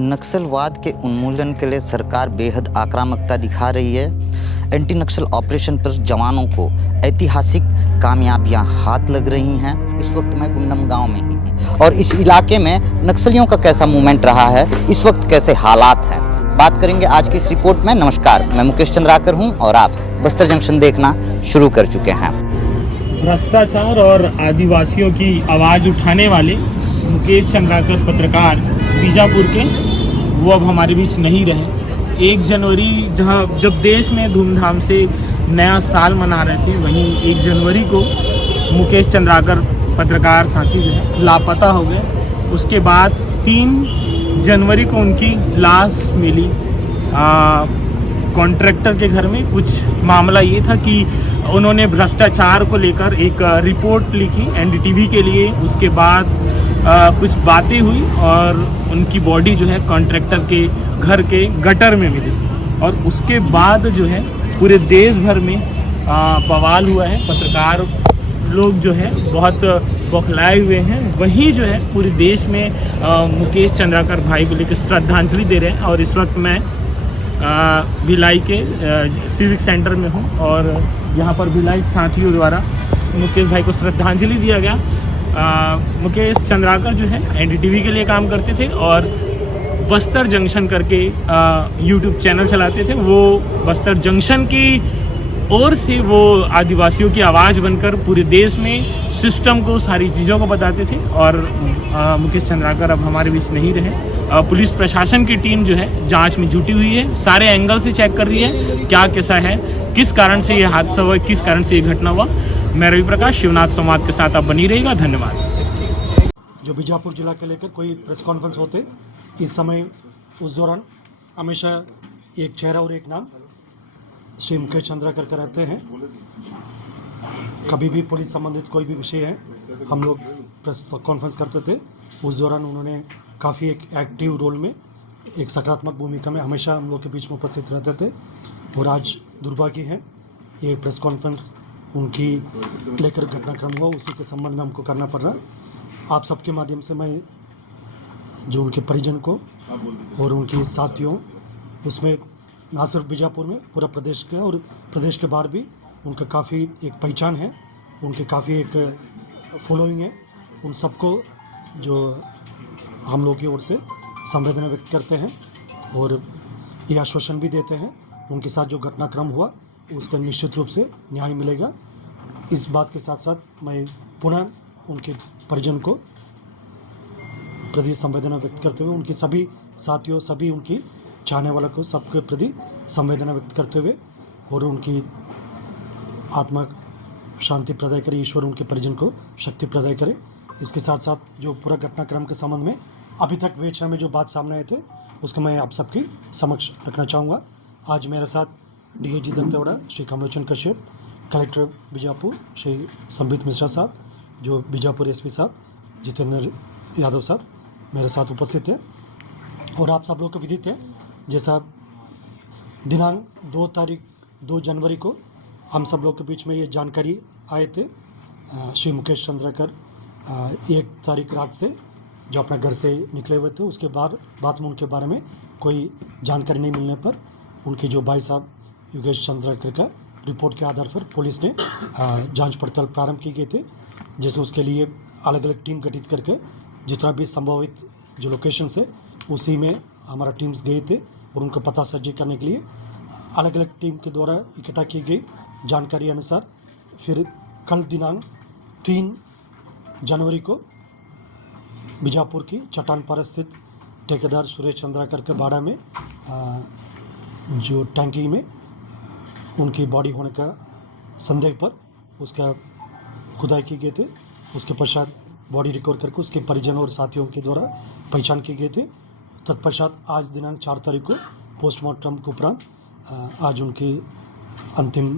नक्सलवाद के उन्मूलन के लिए सरकार बेहद आक्रामकता दिखा रही है। एंटी नक्सल ऑपरेशन पर जवानों को ऐतिहासिक कामयाबियां हाथ लग रही हैं। इस वक्त मैं कुंडम गांव में ही हूं और इस इलाके में नक्सलियों का कैसा मूवमेंट रहा है, इस वक्त कैसे हालात हैं, बात करेंगे आज की इस रिपोर्ट में। नमस्कार, मैं मुकेश चंद्राकर हूं और आप बस्तर जंक्शन देखना शुरू कर चुके हैं। भ्रष्टाचार और आदिवासियों की आवाज़ उठाने वाले मुकेश चंद्राकर पत्रकार बीजापुर के, वो अब हमारे बीच नहीं रहे। 1 जनवरी जब देश में धूमधाम से नया साल मना रहे थे, वहीं 1 जनवरी को मुकेश चंद्राकर पत्रकार साथी जो है लापता हो गए। उसके बाद 3 जनवरी को उनकी लाश मिली कॉन्ट्रैक्टर के घर में। कुछ मामला ये था कि उन्होंने भ्रष्टाचार को लेकर एक रिपोर्ट लिखी एनडीटीवी के लिए। उसके बाद कुछ बातें हुई और उनकी बॉडी जो है कॉन्ट्रैक्टर के घर के गटर में मिली। और उसके बाद जो है पूरे देश भर में बवाल हुआ है। पत्रकार लोग जो है बहुत बौखलाए हुए हैं। वहीं जो है पूरे देश में मुकेश चंद्राकर भाई को लेकर श्रद्धांजलि दे रहे हैं। और इस वक्त मैं भिलाई के सिविक सेंटर में हूं और यहाँ पर भिलाई साथियों द्वारा मुकेश भाई को श्रद्धांजलि दिया गया। मुकेश चंद्राकर जो है एनडीटीवी के लिए काम करते थे और बस्तर जंक्शन करके यूट्यूब चैनल चलाते थे। वो बस्तर जंक्शन की ओर से वो आदिवासियों की आवाज़ बनकर पूरे देश में सिस्टम को, सारी चीज़ों को बताते थे। और मुकेश चंद्राकर अब हमारे बीच नहीं रहे। पुलिस प्रशासन की टीम जो है जांच में जुटी हुई है, सारे एंगल से चेक कर रही है क्या कैसा है, किस कारण से ये हादसा हुआ, किस कारण से ये घटना हुआ। मैं रवि प्रकाश, शिवनाथ संवाद के साथ आप बनी रहिएगा। धन्यवाद। जो बीजापुर जिला के लेकर कोई प्रेस कॉन्फ्रेंस होते, इस समय उस दौरान हमेशा एक चेहरा और एक नाम श्री मुकेश चंद्राकर का रहते हैं। कभी भी पुलिस संबंधित कोई भी विषय है, हम लोग प्रेस कॉन्फ्रेंस करते थे। उस दौरान उन्होंने काफ़ी एक एक्टिव रोल में, एक सकारात्मक भूमिका में हमेशा हम लोग के बीच में उपस्थित रहते थे। और आज दुर्भाग्य है, ये प्रेस कॉन्फ्रेंस उनकी लेकर घटनाक्रम हुआ, उसी के संबंध में हमको करना पड़ रहा। आप सबके माध्यम से मैं जो उनके परिजन को और उनके साथियों, उसमें ना सिर्फ बीजापुर में, पूरा प्रदेश के और प्रदेश के बाहर भी उनका काफ़ी एक पहचान है, उनके काफ़ी एक फॉलोइंग है। उन सबको जो हम लोग की ओर से संवेदना व्यक्त करते हैं और ये आश्वासन भी देते हैं, उनके साथ जो घटनाक्रम हुआ उसका निश्चित रूप से न्याय मिलेगा। इस बात के साथ साथ मैं पुनः उनके परिजन को प्रति संवेदना व्यक्त करते हुए, उनके सभी साथियों, सभी उनकी चाहने वालों को, सबके प्रति संवेदना व्यक्त करते हुए और उनकी आत्मा शांति प्रदान करे, ईश्वर उनके परिजन को शक्ति प्रदान करे। इसके साथ साथ जो पूरा घटनाक्रम के संबंध में अभी तक विवेचना में जो बात सामने आए थे, उसको मैं आप सबकी समक्ष रखना चाहूँगा। आज मेरे साथ डीआईजी दंतेवाड़ा श्री कमलोचन कश्यप, कलेक्टर बीजापुर श्री संबित मिश्रा साहब, जो बीजापुर एसपी साहब जितेंद्र यादव साहब मेरे साथ उपस्थित है। और आप सब लोग को विदित है, जैसा दिनांक 2 जनवरी को हम सब लोग के बीच में ये जानकारी आए थे, श्री मुकेश चंद्राकर 1 तारीख रात से जो अपना घर से निकले हुए थे, उसके बाद में उनके बारे में कोई जानकारी नहीं मिलने पर उनके जो भाई साहब योगेश चंद्राकर का रिपोर्ट के आधार पर पुलिस ने जांच पड़ताल प्रारंभ की गई थे। जैसे उसके लिए अलग अलग टीम गठित करके जितना भी संभावित जो लोकेशन है उसी में हमारा टीम्स गए थे और उनको पता सर्जी करने के लिए अलग अलग टीम के द्वारा इकट्ठा की गई जानकारी अनुसार फिर कल दिनांक 3 जनवरी को बीजापुर की चट्टानपारा स्थित ठेकेदार सुरेश चंद्राकर के बाड़ा में जो टैंकी में उनकी बॉडी होने का संदेह पर उसका खुदाई की गई थे। उसके पश्चात बॉडी रिकवर करके उसके परिजन और साथियों के द्वारा पहचान की गई थी। तत्पश्चात आज दिनांक 4 तारीख को पोस्टमार्टम के उपरांत आज उनकी अंतिम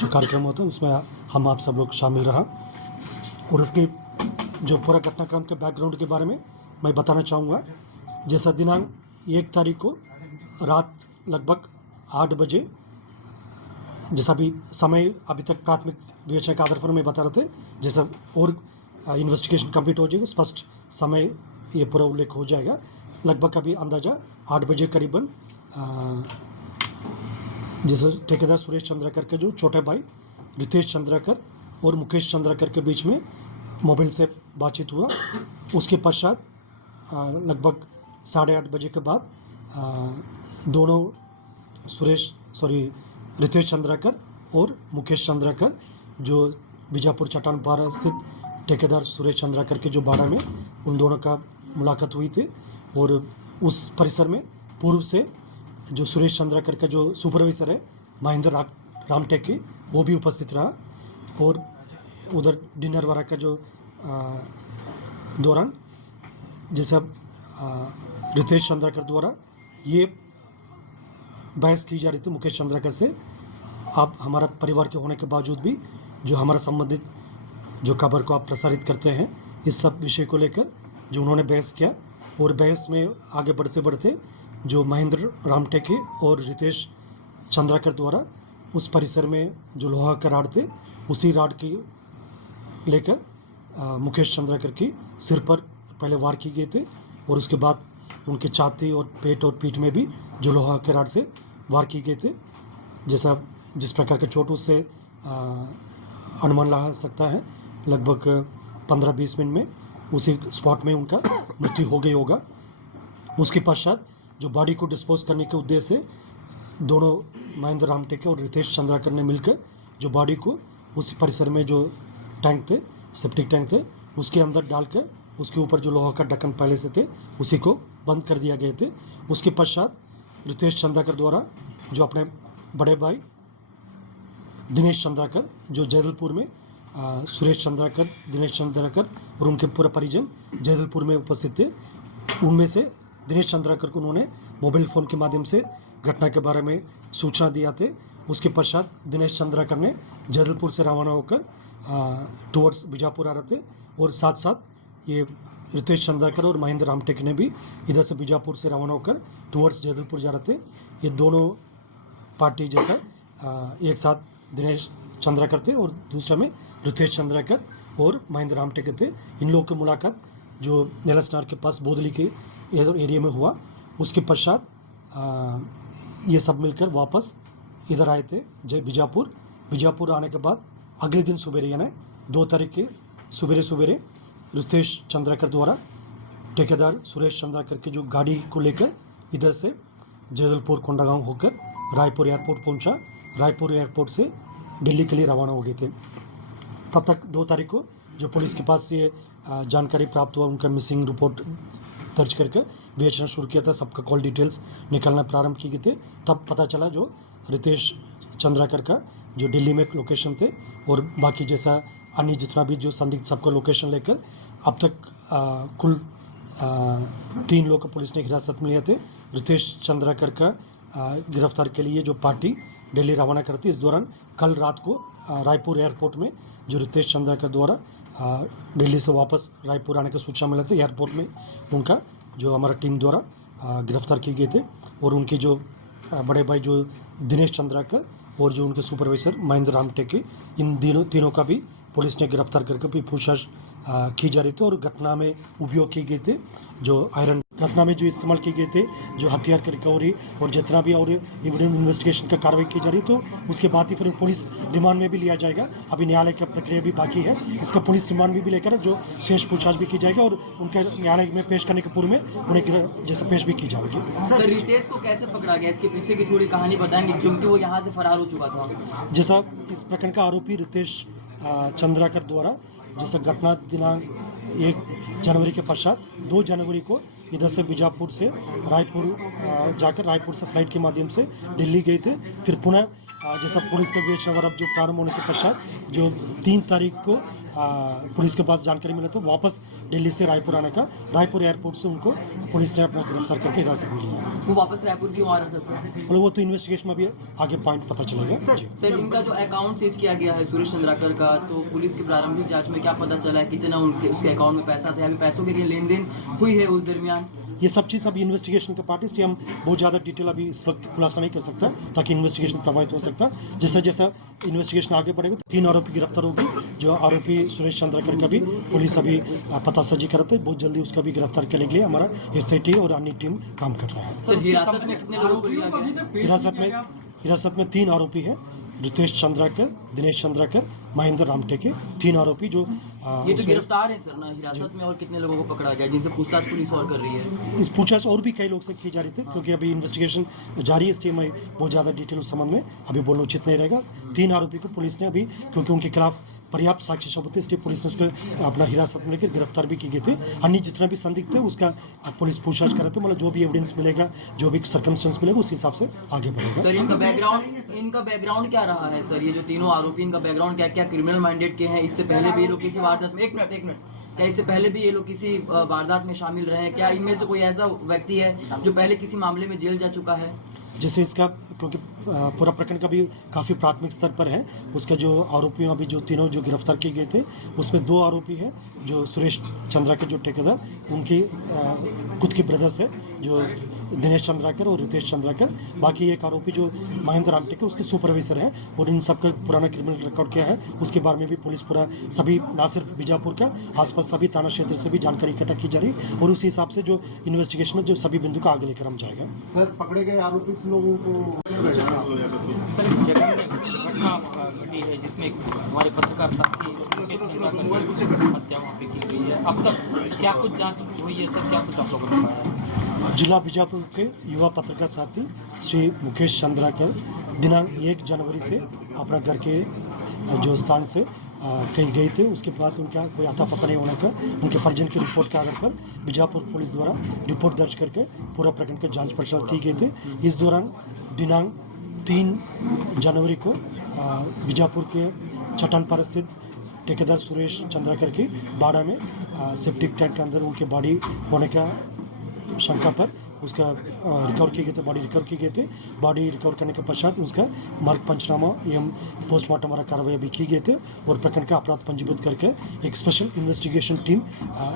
जो कार्यक्रम होता है उसमें हम आप सब लोग शामिल रहा। और उसकी जो पूरा घटनाक्रम के बैकग्राउंड के बारे में मैं बताना चाहूँगा। जैसा दिनांक 1 तारीख को रात लगभग 8 बजे, जैसा भी समय अभी तक प्राथमिक विवेचना के आधार पर मैं बता रहे थे, जैसा और इन्वेस्टिगेशन कंप्लीट हो जाएगी, स्पष्ट समय ये पूरा उल्लेख हो जाएगा। लगभग अभी अंदाज़ा 8 बजे करीबन जैसे ठेकेदार सुरेश चंद्राकर के जो छोटे भाई रितेश चंद्राकर और मुकेश चंद्राकर के बीच में मोबाइल से बातचीत हुआ। उसके पश्चात लगभग 8:30 बजे के बाद दोनों रितेश चंद्राकर और मुकेश चंद्राकर जो बीजापुर चट्टानपारा स्थित ठेकेदार सुरेश चंद्राकर के जो बाड़ा में उन दोनों का मुलाकात हुई थी। और उस परिसर में पूर्व से जो सुरेश चंद्राकर का जो सुपरवाइज़र है महेंद्र रामटेके वो भी उपस्थित रहा। और उधर डिनर वाला का जो दौरान जैसे रितेश चंद्राकर द्वारा ये बहस की जा रही थी मुकेश चंद्राकर से, आप हमारा परिवार के होने के बावजूद भी जो हमारा संबंधित जो खबर को आप प्रसारित करते हैं, इस सब विषय को लेकर जो उन्होंने बहस किया। और बहस में आगे बढ़ते बढ़ते जो महेंद्र रामटेके और रितेश चंद्राकर द्वारा उस परिसर में जो लोहा का राड थे उसी राड की लेकर मुकेश चंद्राकर की सिर पर पहले वार की गए थे और उसके बाद उनके छाती और पेट और पीठ में भी जो लोहा के राड से वार की गए थे। जैसा जिस प्रकार के चोट उससे अनुमान लगा सकता है लगभग 15-20 मिनट में उसी स्पॉट में उनका मृत्यु हो गई होगा। उसके पश्चात जो बॉडी को डिस्पोज करने के उद्देश्य से दोनों महेंद्र रामटेके और रितेश चंद्राकर ने मिलकर जो बॉडी को उस परिसर में जो टैंक थे सेप्टिक टैंक थे उसके अंदर डालकर उसके ऊपर जो लोहा का ढक्कन पहले से थे उसी को बंद कर दिया गए थे। उसके पश्चात रितेश चंद्राकर द्वारा जो अपने बड़े भाई दिनेश चंद्राकर जो जैदलपुर में सुरेश चंद्राकर, दिनेश चंद्राकर और उनके पूरे परिजन जैदलपुर में उपस्थित थे, उनमें से दिनेश चंद्राकर को उन्होंने मोबाइल फ़ोन के माध्यम से घटना के बारे में सूचना दिया थे। उसके पश्चात दिनेश चंद्राकर ने जैदलपुर से रवाना होकर टुवर्ड्स बीजापुर आ रहे थे और साथ साथ ये रितेश चंद्राकर और महेंद्र रामटेके ने भी इधर से बीजापुर से रवाना होकर टुवर्ड्स जैदलपुर जा रहे थे। ये दोनों पार्टी जैसा एक साथ दिनेश चंद्राकर थे और दूसरा में रितेश चंद्राकर और महेंद्र रामटेके थे। इन लोगों की मुलाकात जो नेलसनार के पास बोदली के एरिया में हुआ। उसके पश्चात ये सब मिलकर वापस इधर आए थे बीजापुर आने के बाद अगले दिन सुबेरे यानी 2 तारीख के सुबेरे रितेश चंद्राकर द्वारा ठेकेदार सुरेश चंद्राकर की जो गाड़ी को लेकर इधर से जैदलपुर कोंडागांव होकर रायपुर एयरपोर्ट पहुंचा। रायपुर एयरपोर्ट से दिल्ली के लिए रवाना हो गए थे। तब तक 2 तारीख को जो पुलिस के पास ये जानकारी प्राप्त हुआ, उनका मिसिंग रिपोर्ट दर्ज करके बेचना शुरू किया था, सबका कॉल डिटेल्स निकलना प्रारंभ किए गए थे। तब पता चला जो रितेश चंद्राकर का जो दिल्ली में लोकेशन थे और बाकी जैसा अन्य जितना भी जो संदिग्ध सबका लोकेशन लेकर अब तक कुल 3 लोग को पुलिस ने हिरासत में लिए थे। रितेश चंद्राकर का गिरफ्तार के लिए जो पार्टी दिल्ली रवाना करती, इस दौरान कल रात को रायपुर एयरपोर्ट में जो रितेश चंद्राकर द्वारा दिल्ली से वापस रायपुर आने का सूचना मिला था, एयरपोर्ट में उनका जो हमारा टीम द्वारा गिरफ्तार किए गए थे। और उनके जो बड़े भाई जो दिनेश चंद्राकर और जो उनके सुपरवाइज़र महेंद्र रामटेके, इन तीनों का भी पुलिस ने गिरफ्तार करके भी पूछताछ की जा रही थी। और घटना में उपयोग किए गए थे जो आयरन, घटना में जो इस्तेमाल किए गए थे जो हथियार की रिकवरी और जितना भी और एविडेंस इन्वेस्टिगेशन का कार्रवाई की जा रही, तो उसके बाद ही फिर पुलिस रिमांड में भी लिया जाएगा। अभी न्यायालय की प्रक्रिया भी बाकी है, इसका पुलिस रिमांड भी लेकर जो शेष पूछताछ भी की जाएगी और उनके न्यायालय में पेश करने के पूर्व में उन्हें जैसे पेश भी की जाएगी। सर, रितेश को कैसे पकड़ा गया, इसके पीछे की थोड़ी कहानी बताएंगे, क्योंकि वो यहाँ से फरार हो चुका था। जैसा इस प्रकरण का आरोपी रितेश चंद्राकर द्वारा जैसे घटना दिनांक 1 जनवरी के पश्चात 2 जनवरी को इधर से बीजापुर से रायपुर जाकर रायपुर से फ्लाइट के माध्यम से दिल्ली गए थे। फिर पुनः जैसा पुलिस का विवेचना वर्ग जो प्रारंभ होने के पश्चात जो 3 तारीख को पुलिस के पास जानकारी मिला तो वापस दिल्ली से रायपुर आने का, रायपुर एयरपोर्ट से उनको पुलिस ने अपना गिरफ्तार करके हिरासत में लिया। वो वापस रायपुर क्यों आ रहा था सर? और वो तो इन्वेस्टिगेशन में भी आगे पॉइंट पता चलेगा। सर, इनका जो अकाउंट सीज किया गया है सुरेश चंद्राकर का, तो पुलिस की प्रारंभिक जांच में क्या पता चला है, कितना उसके अकाउंट में पैसा था, अभी पैसों के लिए लेन देन हुई है उस दरमियान? ये सब चीज़ अभी इन्वेस्टिगेशन का पार्ट, इसलिए हम बहुत ज़्यादा डिटेल अभी इस वक्त खुलासा नहीं कर सकता ताकि इन्वेस्टिगेशन प्रभावित हो सकता। जैसा जैसा इन्वेस्टिगेशन आगे बढ़ेगा तो 3 आरोपी गिरफ्तार होगी। जो आरोपी सुरेश चंद्रकर का भी पुलिस अभी पतासाजी करते है, बहुत जल्दी उसका भी गिरफ्तार करने के लिए हमारा SIT और अन्य टीम काम कर रहा है। सर हिरासत में कितने लोगों को लिया गया है? हिरासत में 3 आरोपी है, रितेश चंद्राकर, दिनेश चंद्राकर, महेंद्र रामटेके, 3 आरोपी जो ये तो गिरफ्तार है सर ना हिरासत में, और कितने लोगों को पकड़ा गया जिनसे पूछताछ पुलिस और कर रही है? इस पूछताछ और भी कई लोग से की जा रही थी, क्योंकि अभी इन्वेस्टिगेशन जारी है, इसलिए मैं बहुत ज़्यादा डिटेल उस संबंध में अभी बोलना उचित नहीं रहेगा। 3 आरोपी को पुलिस ने अभी, क्योंकि उनके खिलाफ पर्याप्त साक्ष्य सबूत थे, इसलिए पुलिस ने उसको अपना हिरासत में लेकर गिरफ्तार भी की गई थी। अन्य जितना भी संदिग्ध थे उसका पुलिस पूछताछ कर रहे थे, मतलब जो भी एविडेंस मिलेगा, जो भी सर्कमस्टेंस मिलेगा उस हिसाब से आगे बढ़ेगा। सर इनका बैकग्राउंड क्या रहा है सर? ये जो तीनों आरोपी, इनका बैकग्राउंड क्या क्या क्रिमिनल माइंडेड के हैं? इससे पहले भी ये लोग किसी वारदात में एक मिनट क्या इससे पहले भी ये लोग किसी वारदात में शामिल रहे हैं? क्या इनमें से कोई ऐसा व्यक्ति है जो पहले किसी मामले में जेल जा चुका है? जैसे इसका, क्योंकि पूरा प्रकरण का भी काफ़ी प्राथमिक स्तर पर है, उसका जो आरोपियों अभी जो तीनों जो गिरफ्तार किए गए थे उसमें 2 आरोपी हैं जो सुरेश चंद्राकर जो ठेकेदार, उनकी खुद के ब्रदर्स है जो दिनेश चंद्राकर और रितेश चंद्राकर। बाकी एक आरोपी जो महेंद्र रामटेके उसके सुपरवाइजर हैं, और इन सबका पुराना क्रिमिनल रिकॉर्ड क्या है उसके बारे में भी पुलिस पूरा सभी, ना सिर्फ बीजापुर का, आसपास सभी थाना क्षेत्र से भी जानकारी इकट्ठा की जा रही है, और उसी हिसाब से जो इन्वेस्टिगेशन में जो सभी बिंदु का आगे लेकर हम जाएगा। सर पकड़े गए आरोपी लोगों को सर एक जगह में घटना घटी है जिसमें हमारे पत्रकार साथी मुकेश चंद्राकर की हत्या वहाँ पे की गई है। अब तक क्या कुछ जांच हुई है सर? क्या कुछ आप लोगों ने पाया है? जिला बीजापुर के युवा पत्रकार साथी श्री मुकेश चंद्राकर दिनांक 1 जनवरी से अपना घर के जो स्थान से कहीं गए थे, उसके बाद उनका कोई अता पता नहीं होने का उनके परिजन की रिपोर्ट के आधार पर बीजापुर पुलिस द्वारा रिपोर्ट दर्ज करके पूरा प्रकरण की जांच पड़ताल की गई थी। इस दौरान दिनांक 3 जनवरी को बीजापुर के चट्टानपारा स्थित ठेकेदार सुरेश चंद्राकर की बाड़ा में सेप्टिक टैंक के अंदर उनके बॉडी होने का शंका पर उसका रिकवर किए गए थे, बॉडी रिकवर किए गए थे। बॉडी रिकवर करने के पश्चात उसका मार्ग पंचनामा एवं पोस्टमार्टम वाला कार्रवाई भी की गए थे, और प्रकरण का अपराध पंजीबद्ध करके एक special investigation team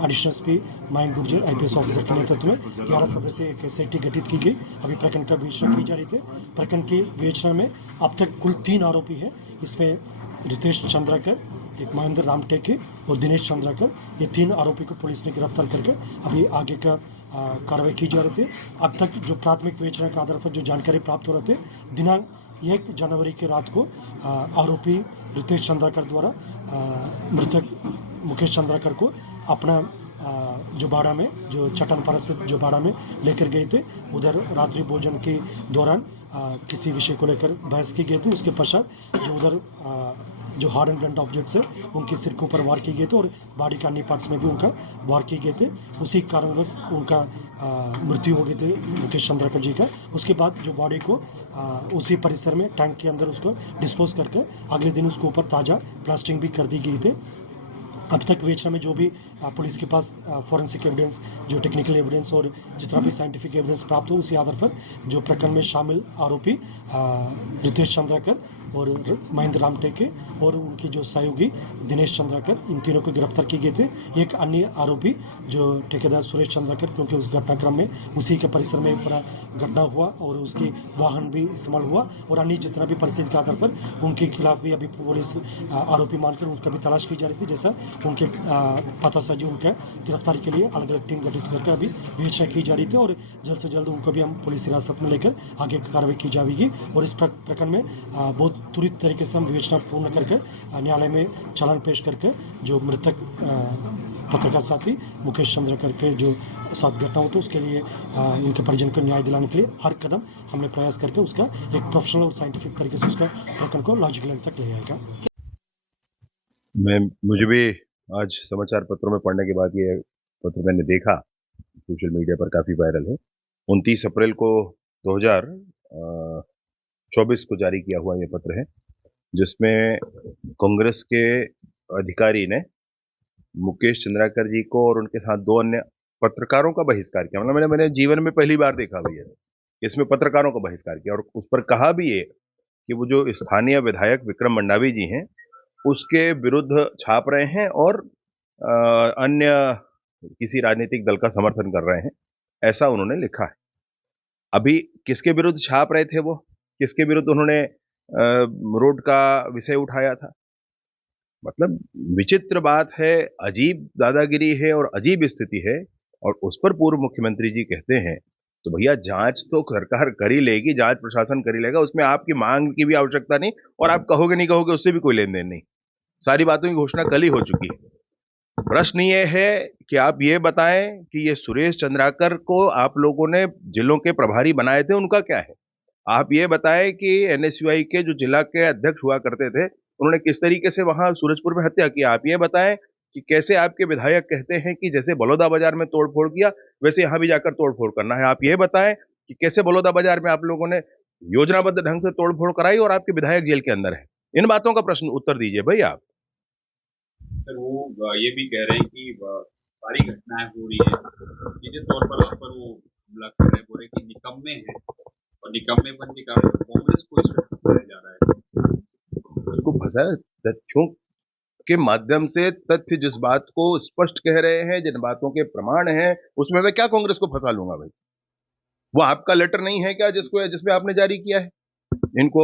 additional SP Mayank Gurjar IPS officer के नेतृत्व में 11 सदस्य एक SIT गठित की गई। अभी प्रकरण का विवेचना की जा रही थी। प्रकरण की विवेचना में अब तक कुल 3 आरोपी हैं। इसमें रितेश चंद्राकर, एक महेंद्र रामटेके और दिनेश चंद्राकर, ये 3 आरोपी को पुलिस ने गिरफ्तार करके अभी आगे का कार्रवाई की जा रही थी। अब तक जो प्राथमिक विवेचना के आधार पर जो जानकारी प्राप्त हो रहे थे, दिनांक 1 जनवरी की रात को आरोपी रितेश चंद्राकर द्वारा मृतक मुकेश चंद्राकर को अपना जो बाड़ा में, जो चट्टानपारा स्थित जो बाड़ा में लेकर गए थे, उधर रात्रि भोजन के दौरान किसी विषय को लेकर बहस की गई थी। उसके पश्चात जो उधर जो हार्ड एंड ब्लंट ऑब्जेक्ट्स है उनके सिर के ऊपर वार किए गए थे, और बॉडी के अन्य पार्ट्स में भी उनका वार किए गए थे। उसी कारणवश उनका मृत्यु हो गई थी मुकेश चंद्राकर जी का। उसके बाद जो बॉडी को उसी परिसर में टैंक के अंदर उसको डिस्पोज करके अगले दिन उसके ऊपर ताज़ा प्लास्टिंग भी कर दी गई थी। अब तक विवेचना में जो भी पुलिस के पास फॉरेंसिक एविडेंस, जो टेक्निकल एविडेंस और जितना भी साइंटिफिक एविडेंस प्राप्त हो, उसी आधार पर जो प्रकरण में शामिल आरोपी रितेश चंद्राकर और महेंद्र रामटेके और उनकी जो सहयोगी दिनेश चंद्राकर, इन तीनों को गिरफ्तार किए गए थे। एक अन्य आरोपी जो ठेकेदार सुरेश चंद्राकर, क्योंकि उस घटनाक्रम में उसी के परिसर में पूरा घटना हुआ और उसकी वाहन भी इस्तेमाल हुआ, और अन्य जितना भी परिस्थिति के आधार पर उनके खिलाफ भी अभी पुलिस आरोपी मानकर उनका भी तलाश की जा रही थी। जैसा उनके पतासाजी उनके गिरफ्तारी के लिए अलग अलग टीम गठित करके अभी विवेचना की जा रही थी, और जल्द से जल्द उनको भी हम पुलिस हिरासत में लेकर आगे कार्रवाई की जाएगी। और इस प्रकरण में बहुत त्वरित तरीके से हम विवेचना पूर्ण करके न्यायालय में चालान पेश करके जो मृतक पत्रकार साथी मुकेश चंद्राकर के जो साथ घटना होती है उसके लिए उनके परिजन को न्याय दिलाने के लिए हर कदम हमने प्रयास करके उसका एक प्रोफेशनल और साइंटिफिक तरीके से उसका प्रकरण को लॉजिकल एंड तक ले आएगा। मुझे भी आज समाचार पत्रों में पढ़ने के बाद ये पत्र मैंने देखा, सोशल मीडिया पर काफ़ी वायरल है। 29 अप्रैल को 2024 को जारी किया हुआ ये पत्र है, जिसमें कांग्रेस के अधिकारी ने मुकेश चंद्राकर जी को और उनके साथ 2 अन्य पत्रकारों का बहिष्कार किया। मतलब मैंने जीवन में पहली बार देखा भैया, इसमें पत्रकारों का बहिष्कार किया, और उस पर कहा भी ये कि वो जो स्थानीय विधायक विक्रम मंडावी जी हैं उसके विरुद्ध छाप रहे हैं और अन्य किसी राजनीतिक दल का समर्थन कर रहे हैं। ऐसा उन्होंने लिखा है। अभी किसके विरुद्ध छाप रहे थे वो, किसके विरुद्ध उन्होंने रोड का विषय उठाया था? मतलब विचित्र बात है, अजीब दादागिरी है और अजीब स्थिति है, और उस पर पूर्व मुख्यमंत्री जी कहते हैं तो भैया जांच तो सरकार कर ही लेगी, जांच प्रशासन कर ही लेगा, उसमें आपकी मांग की भी आवश्यकता नहीं, और आप कहोगे नहीं कहोगे उससे भी कोई लेन देन नहीं। सारी बातों की घोषणा कल ही हो चुकी है। प्रश्न ये है कि आप ये बताएं कि ये सुरेश चंद्राकर को आप लोगों ने जिलों के प्रभारी बनाए थे, उनका क्या है? आप ये बताएं कि एनएसयूआई के जो जिला के अध्यक्ष हुआ करते थे, उन्होंने किस तरीके से वहां सूरजपुर में हत्या की? आप ये बताएं कि कैसे आपके विधायक कहते हैं कि जैसे बलौदा बाजार में तोड़फोड़ किया वैसे यहां भी जाकर तोड़फोड़ करना है। आप ये बताएं कि कैसे बलौदा बाजार में आप लोगों ने योजनाबद्ध ढंग से तोड़फोड़ कराई और आपके विधायक जेल के अंदर है। इन बातों का प्रश्न उत्तर दीजिए भाई आप। सर वो ये भी कह रहे हैं कि सारी घटनाएं हो रही है, सीधे तौर पर आप पर वो हमला कर रहे हैं, बोले कि निकम्मे हैं और निकम्मेपन के कारण कांग्रेस को इसमें फंसाया जा रहा है। उसको फंसाया तथ्यों के माध्यम से, तथ्य जिस बात को स्पष्ट कह रहे हैं, जिन बातों के प्रमाण हैं, उसमें मैं क्या कांग्रेस को फंसा लूंगा भाई? वो आपका लेटर नहीं है क्या जिसमें आपने जारी किया है, इनको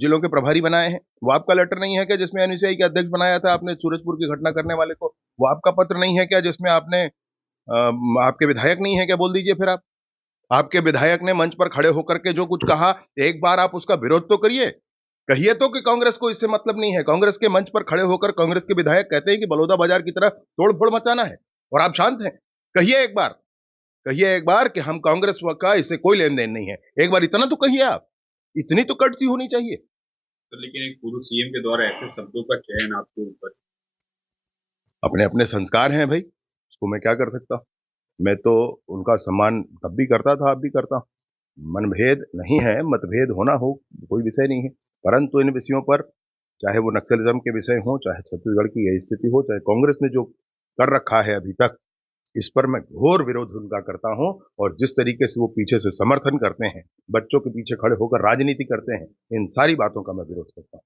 जिलों के प्रभारी बनाए हैं? वो आपका लेटर नहीं है क्या जिसमें एनएसयूआई के अध्यक्ष बनाया था आपने सूरजपुर की घटना करने वाले को? वो आपका पत्र नहीं है क्या जिसमें आपने आपके विधायक नहीं है क्या? बोल दीजिए फिर आप। आपके विधायक ने मंच पर खड़े होकर के जो कुछ कहा, एक बार आप उसका विरोध तो करिए, कहिए तो कि कांग्रेस को इससे मतलब नहीं है। कांग्रेस के मंच पर खड़े होकर कांग्रेस के विधायक कहते हैं कि बलौदा बाजार की तरह तोड़-फोड़ मचाना है और आप शांत हैं। कहिए एक बार कि हम कांग्रेस का इससे कोई लेन देन नहीं है। एक बार इतना तो कहिए आप, इतनी तो कर्टसी होनी चाहिए। तो लेकिन एक पूर्व सीएम के द्वारा ऐसे शब्दों का चयन आपके ऊपर, अपने अपने संस्कार हैं भाई, उसको मैं क्या कर सकता हूं? मैं तो उनका सम्मान तब भी करता था, अब भी करता हूं। मनभेद नहीं है, मतभेद होना हो कोई विषय नहीं है, परंतु इन विषयों पर, चाहे वो नक्सलिज्म के विषय हो, चाहे छत्तीसगढ़ की यही स्थिति हो, चाहे कांग्रेस ने जो कर रखा है अभी तक, इस पर मैं घोर विरोध उनका करता हूं। और जिस तरीके से वो पीछे से समर्थन करते हैं, बच्चों के पीछे खड़े होकर राजनीति करते हैं, इन सारी बातों का मैं विरोध करता हूं।